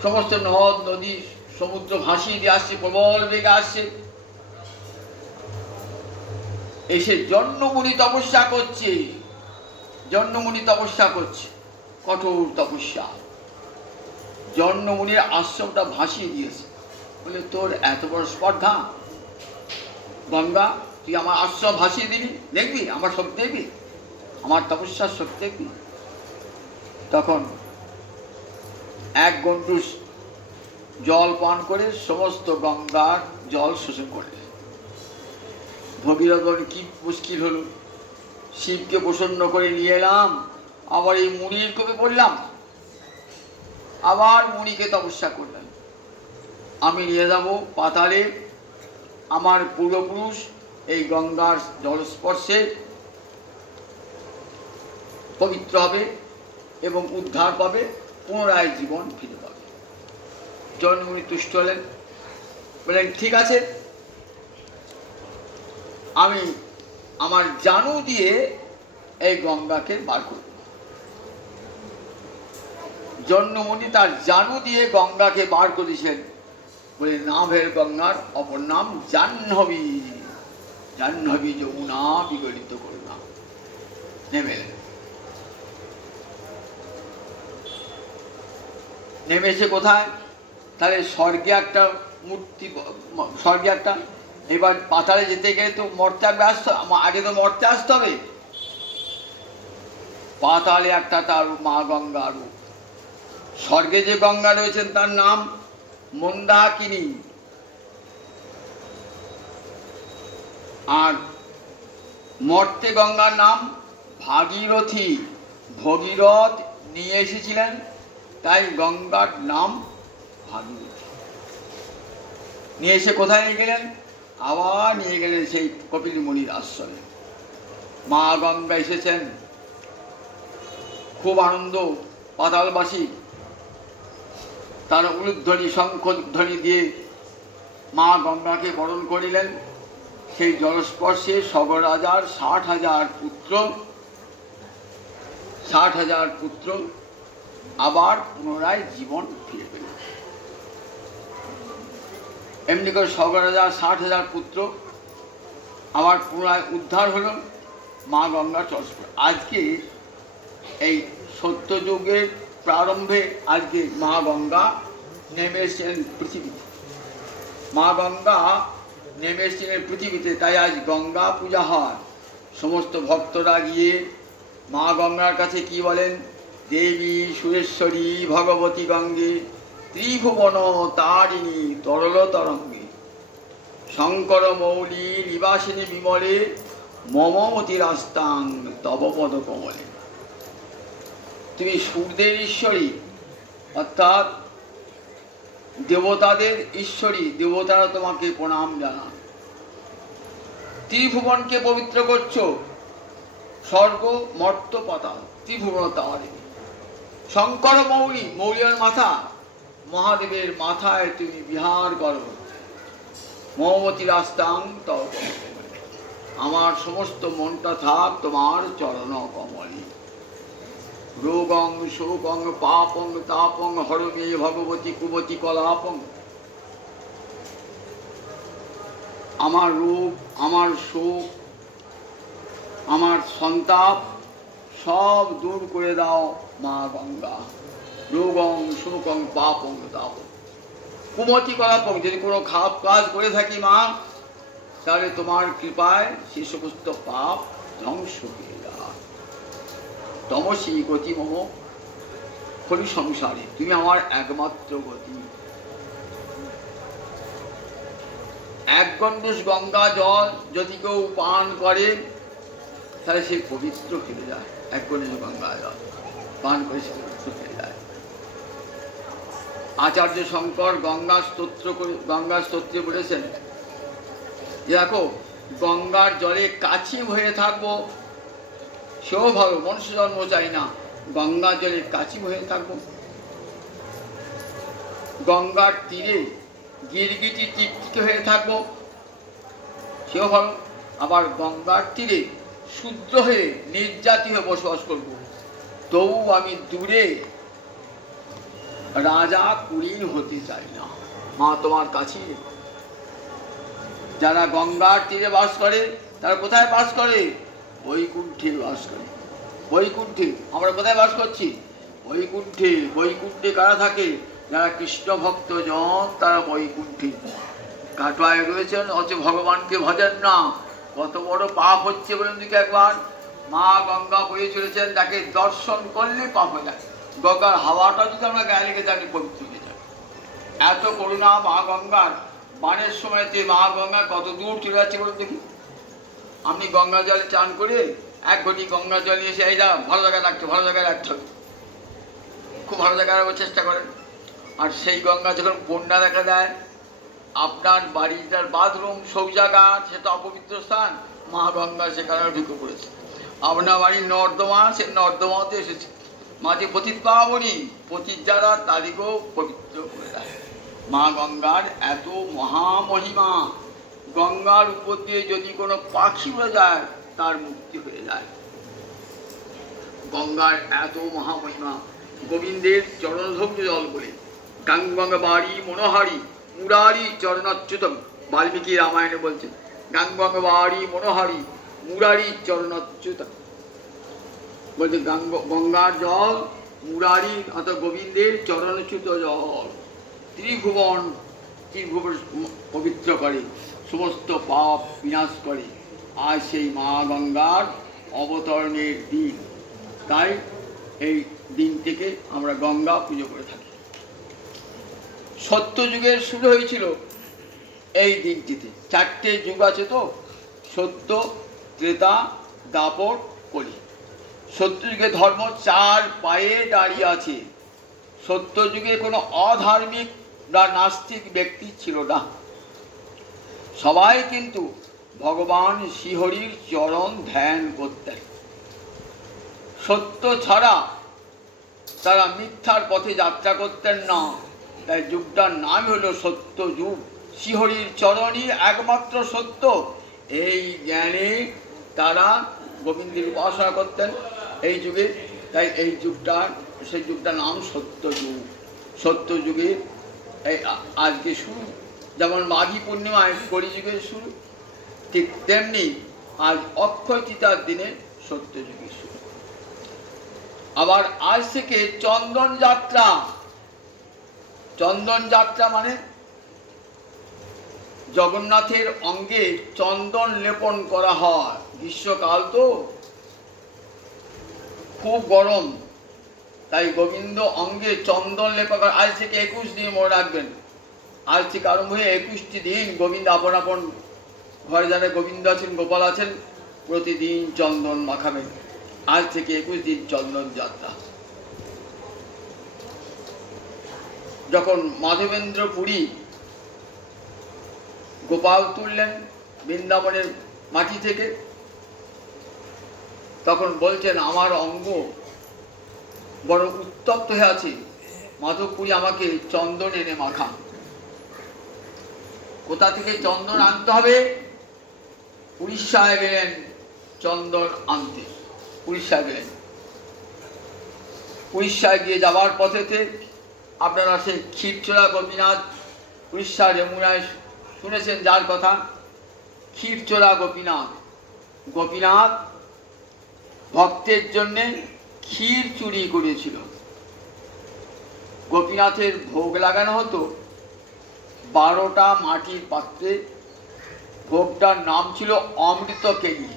সমস্ত নদ নদী সমুদ্র ভাসিয়ে দিয়ে আসছে, প্রবল বেগে আসছে। এসে জন্মমুনি তপস্যা করছে। জন্মমুনি তপস্যা করছে, কঠোর তপস্যা। জন্মমুনির আশ্রমটা ভাসিয়ে দিয়েছে। বলে, তোর এত বড় স্পর্ধা গঙ্গা, তুই আমার আশ্রম ভাসিয়ে দিবি? দেখবি আমার শক্তি, দেখবি আমার তপস্যার শক্তি দেখবি। তখন এক গণ্ডুষ জল পান করে সমস্ত গঙ্গার জল শোষণ করলেন। ভগীরথ কি মুশকিল হলো, শিবকে প্রসন্ন করে নিয়ে এলাম, আবার এই মুনির কোপে পড়লাম। আবার মুনিকে তপস্যা করলেন, আমি নিয়ে যাব পাতালে, আমার পূর্বপুরুষ এই গঙ্গার জলস্পর্শে পবিত্র হবে এবং উদ্ধার পাবে, পুনরায় জীবন ফিরে পাবে। জনমুনি তুষ্ট হলেন, বললেন ঠিক আছে, আমি আমার জানু দিয়ে এই গঙ্গাকে বার করব। জন্মমণি তার জানু দিয়ে গঙ্গাকে বার করেছেন, বলে নাভের গঙ্গার অপর নাম জাহ্নবী। জাহ্নবী যমুনা বিগলিত করলাম। নেমেছে কোথায়? তাহলে স্বর্গে একটা মূর্তি, স্বর্গে একটা, এবার পাতালে যেতে গেলে তো মর্তে আসতে, আগে তো মর্তে আসতে হবে। পাতালে একটা তার মা গঙ্গা রূপ, স্বর্গে যে গঙ্গা রয়েছেন তার নাম মন্দাকিনী, আর মর্তে গঙ্গার নাম ভাগীরথী। ভগীরথ নিয়ে এসেছিলেন, তাই গঙ্গার নাম ভাগীরথী। নিয়ে এসে কোথায় নিয়ে গেলেন? আবার নিয়ে গেলেন সেই কপিল মুনির আশ্রমে। মা গঙ্গা এসেছেন, খুব আনন্দ পাতালবাসী, তারা উলুধ্বনি শঙ্খধ্বনি দিয়ে মা গঙ্গাকে বরণ করিলেন। সেই জলস্পর্শে স্বর্গরাজার 60,000 পুত্র, 60,000 পুত্র আবার পুনরায় জীবন ফিরে পেল। এমনি করে স্বর্গরাজার 60,000 পুত্র আবার পুনরায় উদ্ধার হল মা গঙ্গার জলস্পর্শে। আজকে এই সত্যযুগের প্রারম্ভে আজকে মা গঙ্গা নেমে এসেছেন পৃথিবীতে। মা গঙ্গা নেমে এসেছিলেন পৃথিবীতে, তাই আজ গঙ্গা পূজা হয়। সমস্ত ভক্তরা গিয়ে মা গঙ্গার কাছে কি বলেন? দেবী সুরেশ্বরী ভগবতী গঙ্গে, ত্রিভুবন তারিণী তরল তরঙ্গে, শঙ্কর মৌলি নিবাসিনী বিমলে, মমমতি রাস্তাং তব পদ কমলে। তুমি সূর্যের ঈশ্বরী, অর্থাৎ দেবতাদের ঈশ্বরী, দেবতারা তোমাকে প্রণাম জানান। ত্রিভুবনকে পবিত্র করছো, স্বর্গ মর্ত পাতাল ত্রিভুবন তারিণী। শঙ্কর মৌলি, মৌলিয়ার মাথা, মহাদেবের মাথায় তুমি বিহার করো। মমমতি রাস্তাং তব পদ কমলে, আমার সমস্ত মনটা থাক তোমার চরণ কমলে। রোগং শোকং পাপং তাপং হরমে ভগবতী কুবতী কলাপং। আমার রোগ, আমার শোক, আমার সন্তাপ সব দূর করে দাও মা গঙ্গা। রোগং শোকং পাপং তাপং কুমতি কলাপং। যদি কোনো খারাপ কাজ করে থাকি মা, তাহলে তোমার কৃপায় সে সমস্ত পাপ ধ্বংস হয়ে যায়। তমসী গতি মম খলি সংসারে, তুমি আমার একমাত্র গতি। এক গণ্ডূষ গঙ্গা জল যদি কেউ পান করে, তাহলে সে পবিত্র হয়ে যায়। এক গণ্ডূষ গঙ্গা জল পান করে সে পবিত্র হয়ে যায়। আচার্য শঙ্কর গঙ্গা স্তোত্রে বলেছেন, দেখো গঙ্গার জলে কাছি হয়ে থাকবো সেও ভালো, মনুষ্য জন্ম চাই না, গঙ্গার জলে কাছি হয়ে থাকবো। গঙ্গার তীরে গিরগিটি টিকটিকি হয়ে থাকবো সেও ভালো। আবার গঙ্গার তীরে শূদ্র হয়ে নির্যাতি হয়ে বসবাস করবো, তবু আমি দূরে রাজা কুলীন হতে চাই না। মা তোমার কাছে। যারা গঙ্গার তীরে বাস করে তারা কোথায় বাস করে? বৈকুণ্ঠে বাস করে। বৈকুণ্ঠে আমরা কোথায় বাস করছি? বৈকুণ্ঠে। বৈকুণ্ঠে কারা থাকে? যারা কৃষ্ণ ভক্ত জন, তারা বৈকুণ্ঠে। কাটোয়ায় রয়েছেন, অথচ ভগবানকে ভজেন না। কত বড় পাপ হচ্ছে বলুন দিকে একবার। মা গঙ্গা বয়ে চলেছেন, তাকে দর্শন করলে পাপ হয়ে যায়। গঙ্গার হাওয়াটা যদি আমরা গায়ে লেগে যাই, পবিত্র হয়ে যায়। এত করুণা মা গঙ্গার। বানের সময়তে মা গঙ্গা কত দূর চলে যাচ্ছে বলুন দেখি। আপনি গঙ্গা জলে চান করে এক ঘটি গঙ্গা জল নিয়ে এসে এই যা ভালো জায়গায় রাখতে, ভালো জায়গায় রাখতে হবে, খুব ভালো জায়গায় রাখার চেষ্টা করেন। আর সেই গঙ্গা যখন বন্যা দেখা দেয়, আপনার বাড়িটার বাথরুম শৌচাগার সেটা অপবিত্র স্থান, মা গঙ্গা সেখানে ঢুকে পড়েছে। আপনার বাড়ির নর্দমা, সে নর্দমাতে এসেছে। মাঝে পতিত পাবনি, পতিত যারা তাদেরকেও পবিত্র করে দেয়। মা গঙ্গার এত মহামহিমা। গঙ্গার উপর দিয়ে যদি কোনো পাখি উড়ে যায় তার মুক্তি হয়ে যায়। গঙ্গার এত মহামহিমা। গোবিন্দের চরণধব্য জল বলে গাঙ্গঙ্গা বাড়ি মনোহারি মুরারি চরণচ্যুতম। বাল্মীকি রামায়ণে বলছেন গাঙ্গঙ্গা বাড়ি মনোহারি মুরারি চরণচ্যুতম। বলছে গঙ্গার জল মুরারি অর্থাৎ গোবিন্দের চরণচ্যুত জল। ত্রিভুবন পবিত্র করে, সমস্ত পাপ বিনাশ করে। আজ সেই মা গঙ্গার অবতরণের দিন, তাই এই দিন থেকে আমরা গঙ্গা পুজো করে থাকি। সত্যযুগের শুরু হয়েছিল এই দিনটিতে। 4টে যুগ আছে তো, সত্য, ত্রেতা, দাপর, কলি। সত্যযুগে ধর্ম 4 পায়ে দাঁড়িয়ে আছে। সত্যযুগে কোনো অধার্মিক বা নাস্তিক ব্যক্তি ছিল না। সবাই কিন্তু ভগবান শ্রীহরির চরণ ধ্যান করতেন। সত্য ছাড়া তারা মিথ্যার পথে যাত্রা করতেন না। তাই যুগটার নাম হলো সত্য যুগ। শ্রীহরির চরণই একমাত্র সত্য, এই জ্ঞানে তারা গোবিন্দের উপাসনা করতেন এই যুগে। তাই এই যুগটা, সেই যুগটার নাম সত্য যুগ। সত্য যুগে এই আজকে শুরু, যেমন মাঘী পূর্ণিমায় কলিযুগের শুরু, ঠিক তেমনি আজ অক্ষয় তৃতীয়ার দিনে সত্য যুগের শুরু। আবার আজ থেকে চন্দন যাত্রা। চন্দন যাত্রা মানে জগন্নাথের অঙ্গে চন্দন লেপন করা হয়। গ্রীষ্মকাল তো, খুব গরম, তাই গোবিন্দ অঙ্গে চন্দন লেপন করা। আজ থেকে 21 দিন মনে রাখবেন। আজ থেকে আরম্ভ হয়ে 21টি দিন গোবিন্দ আপন আপন ঘরে যারা গোবিন্দ আছেন, গোপাল আছেন, প্রতিদিন চন্দন মাখাবেন। আজ থেকে 21 দিন চন্দন যাত্রা। যখন মাধবেন্দ্র পুরী গোপাল তুললেন বৃন্দাবনের মাটি থেকে, তখন বলছেন আমার অঙ্গ বড় উত্তপ্ত হয়ে আছে, মাধবপুরী আমাকে চন্দন এনে মাখান। কোথা থেকে চন্দন আনতে হবে? উড়িষ্যায় গেলেন চন্দন আনতে। উড়িষ্যায় গেলেন। উড়িষ্যায় গিয়ে যাওয়ার পথেতে আপনারা সেই ক্ষীরচোরা গোপীনাথ, উড়িষ্যার যমুনায় শুনেছেন যার কথা, ক্ষীরচোরা গোপীনাথ। গোপীনাথ ভক্তের জন্যে ক্ষীর চুরি করেছিল। গোপীনাথের ভোগ লাগানো হতো 12টা মাটির পাত্রে। ভোগটার নাম ছিল অমৃতকেলি।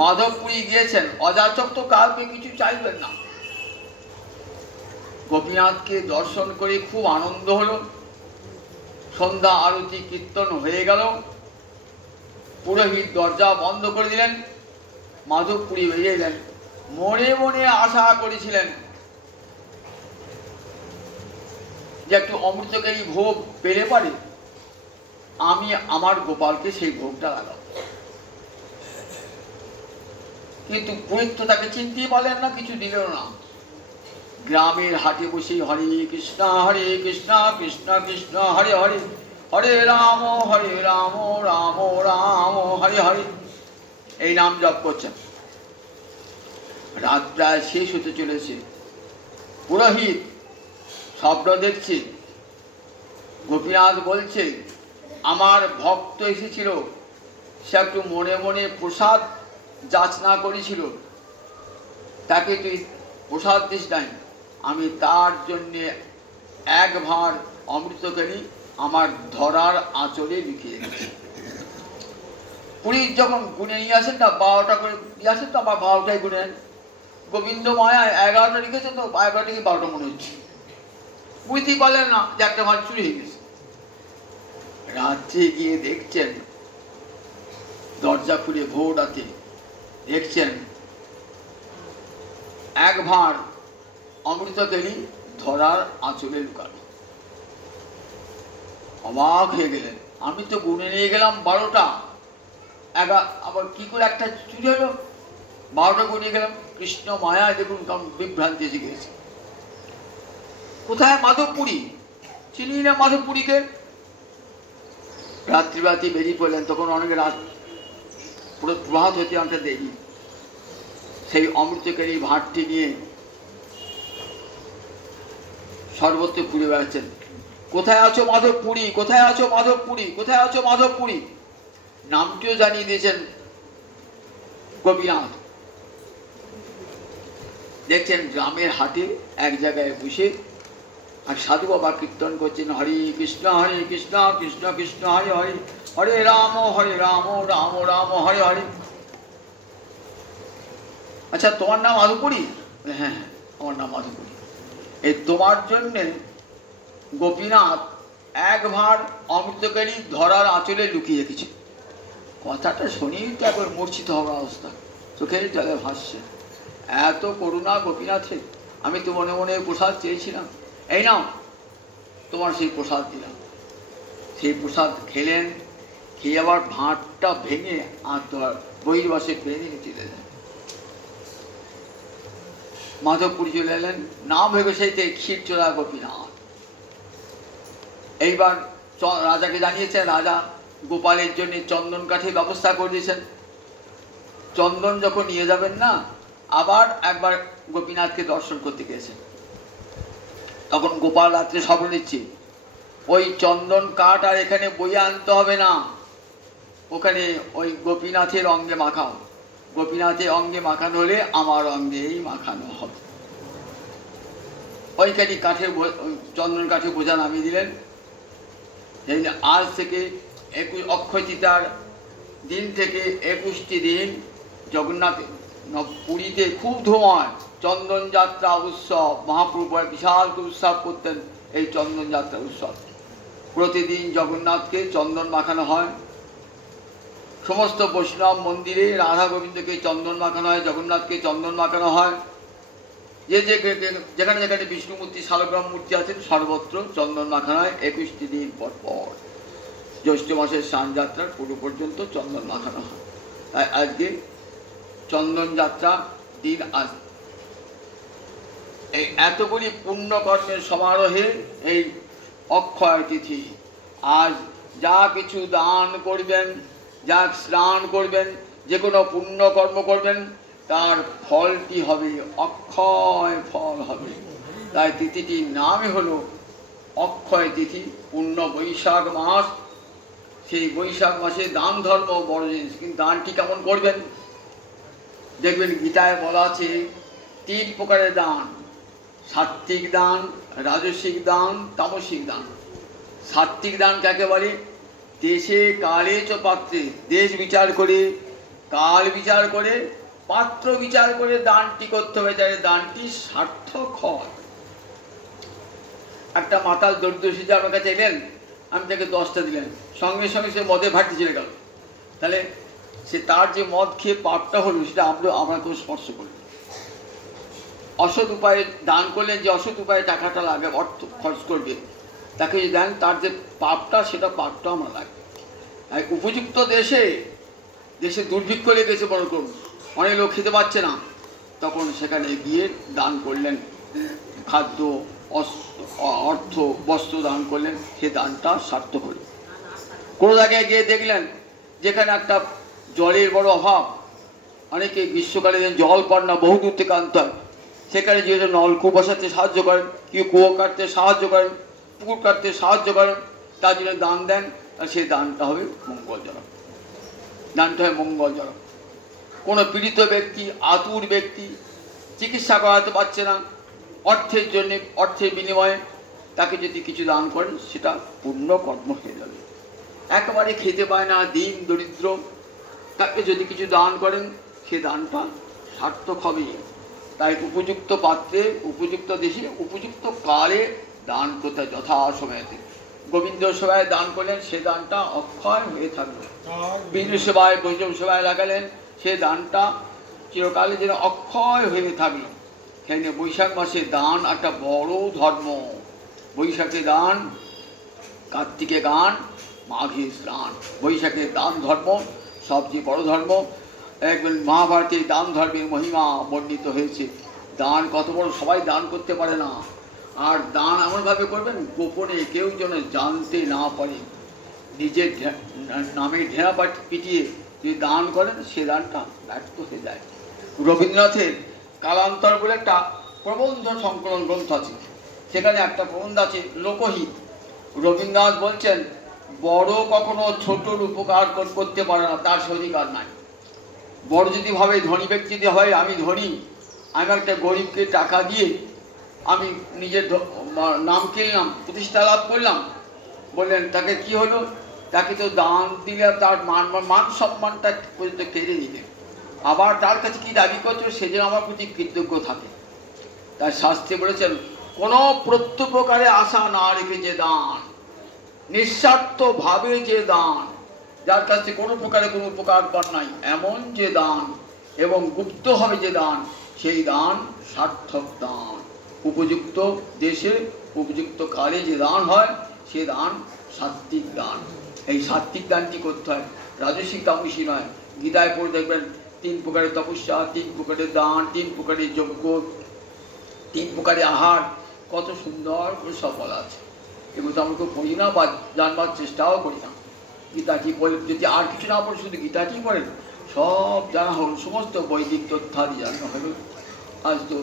মাধবপুরী গিয়েছেন, অযাচক তো কাউকে কিছু চাইবেন না। গোপীনাথকে দর্শন করে খুব আনন্দ হলো। সন্ধ্যা আরতি কীর্তন হয়ে গেল। পুরোহিত দরজা বন্ধ করে দিলেন। মাধবপুরী বেরিয়ে এলেন। মনে মনে আশা করেছিলেন যে একটু অমৃতকারী ভোগ পেলে পারে আমি আমার গোপালকে সেই ভোগটা লাগাবো। কিন্তু পুরোহিত তো তাকে চিনতেই পারলেন না, কিছু দিলেন না। গ্রামের হাটে বসে হরে কৃষ্ণ কৃষ্ণ কৃষ্ণ হরে হরে, হরে রাম রাম রাম হরে হরে, এই নাম জপ করছেন। রাত প্রায় শেষ হতে চলেছে। পুরোহিত স্বপ্ন দেখছে। গোপীনাথ বলছে আমার ভক্ত এসেছিল, সে একটু মনে মনে প্রসাদ যাচনা করেছিল, তাকে তুই প্রসাদ দিস নাই, আমি তার জন্যে 1 ভাঁড় অমৃতকারী আমার ধরার আঁচলে লিখিয়ে গেছি। পুরী যখন গুনে নিয়ে আসেন না, 12টা করে নিয়ে আসেন তো, আবার 12টাই গুনে নেন। গোবিন্দ মায়া 11টা লিখেছেন তো, 11টা কি 12টা মনে হচ্ছে। বুঝতেই পারলেন না যে একটা ভাঁড় চুরি হয়ে গেছে। রাত্রে গিয়ে দেখছেন, দরজা খুলে ভোর রাতে দেখছেন এক ভাঁড় অমৃতকেলি ধরার আঁচলে লুকানো। অবাক হয়ে গেলেন। আমি তো গুনে নিয়ে গেলাম 12টা, আবার কি করে একটা চুরি হলো? 12টা গুনে গেলাম। কৃষ্ণ মায়া দেখুন কেমন বিভ্রান্তি এসে গেছে। কোথায়? মাধবপুরী। চিনি না মাধবপুরীকে। রাত্রিবাতি বেরিয়ে পড়লেন, তখন অনেক রাত, পুরো প্রভাত হতে অনেকটা দেরি। সেই অমৃতকারী ভাঁড়টি নিয়ে সর্বত্র ঘুরে বেড়াচ্ছেন। কোথায় আছো মাধবপুরী, কোথায় আছো মাধবপুরী, কোথায় আছো মাধবপুরী? নামটিও জানিয়ে দিয়েছেন গোপীনাথ। দেখছেন গ্রামের হাটে এক জায়গায় বসে আর সাধু বাবা কীর্তন করছেন, হরে কৃষ্ণ কৃষ্ণ কৃষ্ণ হরে হরে, হরে রাম রাম রাম হরে হরে। আচ্ছা, তোমার নাম মাধবপুরী? হ্যাঁ হ্যাঁ, আমার নাম মাধবপুরী। এই তোমার জন্যে গোপীনাথ এক ভাঁড় অমৃতকারী ধরার আঁচলে লুকিয়ে রেখেছে। কথাটা শুনেই তো একবার মূর্ছিত হওয়ার অবস্থা, চোখের জলে ভাসছে। এত করুণা গোপীনাথের। আমি তো মনে মনে প্রসাদ চেয়েছিলাম, এই নাও তোমার সেই প্রসাদ দিলাম। সেই প্রসাদ খেলেন, খেয়ে আবার ভাঁড়টা ভেঙে আর তোমার বহির্বাসে বেঁধে চলে এলেন। মাধবপুরী চলে এলেন, নাম ভেবে সেইতে ক্ষীরচোরা গোপীনাথ। এইবার রাজাকে জানিয়েছেন, রাজা গোপালের জন্য চন্দন কাঠের ব্যবস্থা করে দিয়েছেন। চন্দন যখন নিয়ে যাবেন না, আবার একবার গোপীনাথকে দর্শন করতে গিয়েছেন। তখন গোপাল রাত্রে স্বপ্ন দিচ্ছে, ওই চন্দন কাঠ আর এখানে বইয়ে আনতে হবে না, ওখানে ওই গোপীনাথের অঙ্গে মাখাও। গোপীনাথের অঙ্গে মাখানো হলে আমার অঙ্গেই মাখানো হবে। ওইখানে কাঠের চন্দন কাঠে বোঝা নামিয়ে দিলেন। আজ থেকে 21 অক্ষয় তৃতীয়ার দিন থেকে 21টি দিন জগন্নাথ পুরীতে খুব ধুম হয়। চন্দন যাত্রা উৎসব, মহাপ্রভু বিশাল উৎসব করতেন এই চন্দন যাত্রা উৎসব। প্রতিদিন জগন্নাথকে চন্দন মাখানো হয়। সমস্ত বৈষ্ণব মন্দিরে রাধা গোবিন্দকে চন্দন মাখানো হয়, জগন্নাথকে চন্দন মাখানো হয়। যেখানে যেখানে বিষ্ণুমূর্তি শালগ্রাম মূর্তি আছেন সর্বত্র চন্দন মাখানো হয় 21টি দিন পর পর। জ্যৈষ্ঠ মাসের স্নান যাত্রার পুরো পর্যন্ত চন্দন মাখানো হয়। তাই আজকে চন্দন যাত্রা দিন। আজ এই এতগুলি পুণ্যকর্মের সমারোহে এই অক্ষয় তিথি, আজ যা কিছু দান করবেন, যা স্নান করবেন, যে কোনো পুণ্যকর্ম করবেন, তার ফলটি হবে অক্ষয় ফল হবে। তাই তিথিটির নামই হলো অক্ষয় তিথি। পূর্ণ বৈশাখ মাস, সেই বৈশাখ মাসে দান ধর্ম বড় জিনিস। কিন্তু দানটি কেমন করবেন? দেখবেন গীতায় বলা আছে 3 প্রকারের দান: সাত্ত্বিক দান, রাজসিক দান, তামসিক দান। সাত্ত্বিক দান কাকে বলে? দেশে কালে চ পাত্রে, দেশ বিচার করে, কাল বিচার করে, পাত্র বিচার করে দানটি করতে হবে, যাতে দানটি সার্থক হয়। একটা মাতাল দরিদ্র যে আমার কাছে এলেন, আমি তাকে 10টা দিলেন, সঙ্গে সঙ্গে সে মদে ভাটি চলে গেল। তাহলে সে তার যে মদ খেয়ে পাপটা হলো সেটা আমরা কেউ স্পর্শ করি। অসৎ উপায়ে দান করলেন, যে অসৎ উপায়ে টাকাটা লাগে, অর্থ খরচ করবে, তাকে যদি দেন, তার যে পাপটা সেটা পাপটা আমরা লাগে। আর উপযুক্ত দেশে দুর্ভিক্ষ লেগেছে, বড় করুন, অনেক লোক খেতে পাচ্ছে না, তখন সেখানে গিয়ে দান করলেন, খাদ্য, অর্থ, বস্ত্র দান করলেন, সে দানটা সার্থক হল। কোনো জায়গায় গিয়ে দেখলেন যেখানে একটা জলের বড় অভাব, অনেকে গ্রীষ্মকালে জল পান না, বহু দূর থেকে আনতে হয়, সেখানে যে নলকূপ বসাতে সাহায্য করেন, কেউ কুয়ো কাটতে সাহায্য করেন, পুকুর কাটতে সাহায্য করেন, তার জন্য দান দেন, আর সেই দানটা হবে মঙ্গলজনক। দানটা হয় মঙ্গলজনক। কোনো পীড়িত ব্যক্তি, আতুর ব্যক্তি, চিকিৎসা করাতে পারছে না, অর্থের বিনিময়ে তাকে যদি কিছু দান করেন, সেটা পুণ্য কর্ম হয়ে যাবে। একেবারে খেতে পায় না, দিন দরিদ্র, তাকে যদি কিছু দান করেন, সে দানটা সার্থক হবে। তাই উপযুক্ত পাত্রে, উপযুক্ত দেশে, উপযুক্ত কালে দান করতে যথাসময়েতে। গোবিন্দ সেবায় দান করলেন, সে দানটা অক্ষয় হয়ে থাকলো। বিষ্ণু সেবায় বৈষ্ণব সেবায় লাগালেন, সে দানটা চিরকালে যেন অক্ষয় হয়ে থাকলো। সেই নিয়ে বৈশাখ মাসে দান একটা বড় ধর্ম। বৈশাখে দান, কার্তিকে গান, মাঘে স্নান। বৈশাখে দান ধর্ম সবচেয়ে বড় ধর্ম। একবার মহাভারতে দান ধর্মের মহিমা বর্ণিত হয়েছে। দান কত বড়, সবাই দান করতে পারে না। আর দান এমনভাবে করবেন গোপনে, কেউ যেন জানতে না পারে। নিজের নামে ঢেরা পিটিয়ে যদি দান করেন, সে দানটা ব্যর্থ হয়ে যায়। রবীন্দ্রনাথের কালান্তর বলে একটা প্রবন্ধ সংকলন গ্রন্থ আছে, সেখানে একটা প্রবন্ধ আছে লোকহিত। রবীন্দ্রনাথ বলছেন, বড় কখনো ছোটর উপকার করতে পারে না, তার সে অধিকার নাই। বড় যদি ভাবে, ধনী ব্যক্তি যদি হয় আমি ধনী, আমি একটা গরিবকে টাকা দিয়ে আমি নিজের নাম কিনলাম, প্রতিষ্ঠা লাভ করলাম, বললেন তাকে কি হলো, তাকে তো দান দিলে তার মান সম্মানটা পর্যন্ত কেড়ে নিলেন। আবার তার কাছে কি দাবি করছো, সে যেন আমার প্রতি কৃতজ্ঞ থাকে। তার শাস্ত্রে বলেছেন, কোনো প্রত্যুপকারে আশা না রেখে যে দান, নিঃস্বার্থ ভাবে যে দান, যার কাছে কোনো প্রকারে কোনো উপকার পান নাই এমন যে দান, এবং গুপ্ত হবে যে দান, সেই দান সার্থক দান। উপযুক্ত দেশে উপযুক্ত কালে যে দান হয়, সে দান সাত্ত্বিক দান। এই সাত্ত্বিক দানটি করতে হয়, রাজসিক তামসিক নয়। গীতায় পড়ে দেখবেন 3 প্রকারের তপস্যা, 3 প্রকারের দান, 3 প্রকারের যজ্ঞ, 3 প্রকারের আহার, কত সুন্দর করে সব বলা আছে। এগুলো তো আমরা কেউ পড়ি না বা জানবার চেষ্টাও করি না। গীতাটি বলে যদি আর কিছু না পড়ে, শুধু গীতাটি পড়েন, সব জানা হল, সমস্ত বৈদিক তথ্যাদি জানা হল। আজ তো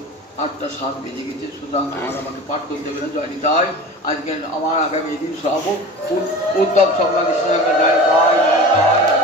8টা 7 বেজে গেছে, সুতরাং আমাকে পাঠ করতে দেবে না। জয় নিতাই। আজকে আমার আগামী এদিন সব উদ্যোগ সব জয় নিতাই।